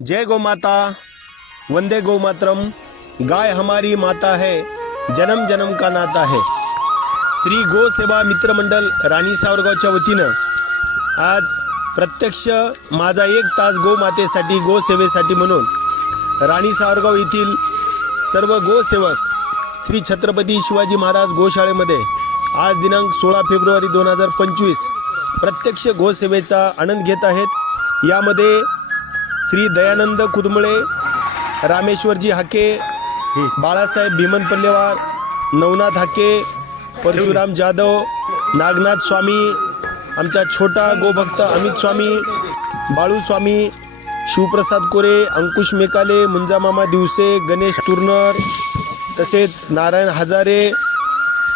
जय गोमाता वंदे गौ मातरम। गाय हमारी माता है जन्म जन्म का नाता है। श्री गो सेवा मित्र राणी सावरगावच्या वतीनं आज प्रत्यक्ष माझा एक तास गोमातेसाठी गोसेवेसाठी म्हणून राणी सावरगाव येथील सर्व गोसेवक श्री छत्रपती शिवाजी महाराज गोशाळेमध्ये आज दिनांक सोळा फेब्रुवारी दोन हजार पंचवीस प्रत्यक्ष गोसेवेचा आनंद घेत आहेत. यामध्ये श्री दयानंद कुदमुळे रामेश्वरजी हाके बाळासाहेब भीमन पल्लेवार नवनाथ हाके परशुराम जाधव नागनाथ स्वामी आमचा छोटा गोभक्त अमित स्वामी बाळू स्वामी शिवप्रसाद कोरे अंकुश मेकाले मुंजामामा दिवसे गणेश तुरनर तसेच नारायण हजारे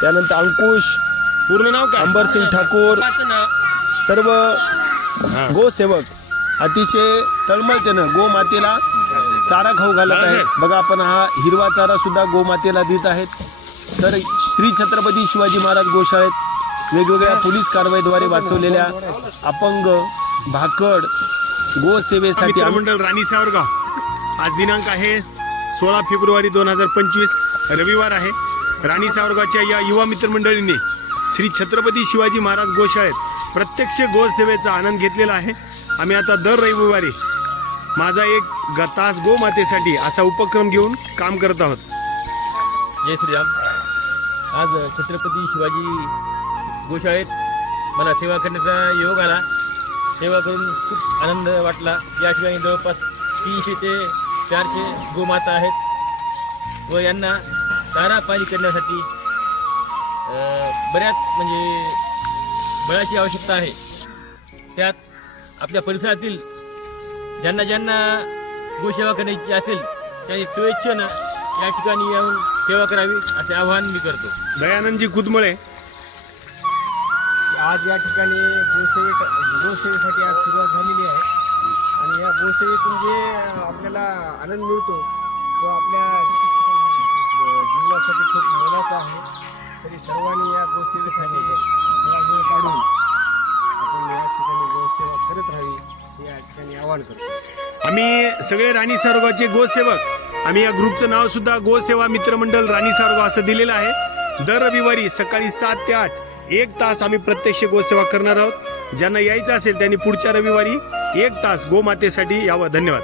त्यानंतर अंकुश पूर्ण नाव काय? अंबरसिंग ठाकूर सर्व गोसेवक. अतिशय तळमळतेनं गोमातेला चारा खाऊ घालत आहेत बघा आपण हा हिरवा चारा सुद्धा गोमातेला देत आहेत. तर श्री छत्रपती शिवाजी महाराज गोशाळेत वेगवेगळ्या पोलीस कारवाईद्वारे वाचवलेल्या अपंग भाकड गोसेवेसाठी मित्रमंडळ राणी सावरगाव. आज दिनांक आहे सोळा फेब्रुवारी दोन हजार पंचवीस रविवार आहे. राणी सावरगावच्या या युवा मित्रमंडळीने श्री छत्रपती शिवाजी महाराज गोशाळेत प्रत्यक्ष गोसेवेचा आनंद घेतलेला आहे. आम्ही आता दर रविवारी माझा एक ग तास गोमातेसाठी असा उपक्रम घेऊन काम करत आहोत. जय श्रीराम. आज छत्रपती शिवाजी गोशाळेत मला सेवा करण्याचा योग आला. सेवा करून खूप आनंद वाटला. या ठिकाणी जवळपास तीनशे ते चारशे गोमाता आहेत व यांना चारा पाणी करण्यासाठी बऱ्याच म्हणजे बळाची आवश्यकता आहे. त्यात आपल्या परिसरातील ज्यांना ज्यांना गोसेवा करण्याची असेल त्यांनी स्वेच्छेनं या ठिकाणी येऊन सेवा करावी असे आवाहन मी करतो. दयानंदजी कुदमळे. आज या ठिकाणी गोसेवे गोसेवेसाठी आज सुरुवात झालेली आहे. आणि या गोसेवेतून जे आपल्याला आनंद मिळतो तो आपल्या जीवनासाठी खूप मोलाचा आहे. तरी सर्वांनी या गोसेवेसाठी थोडा वेळ काढून आपण या ठिकाणी गोसेवा करत राहावी हे या ठिकाणी आवाहन करतो. आम्ही सगळे राणी सारोगाचे गोसेवक आम्ही या ग्रुपचं नाव सुद्धा गोसेवा मित्रमंडळ राणी सारोगा असं दिलेलं आहे. दर रविवारी सकाळी सात ते आठ एक तास आम्ही प्रत्यक्ष गोसेवा करणार आहोत. ज्यांना यायचं असेल त्यांनी पुढच्या रविवारी एक तास गोमातेसाठी यावं. धन्यवाद.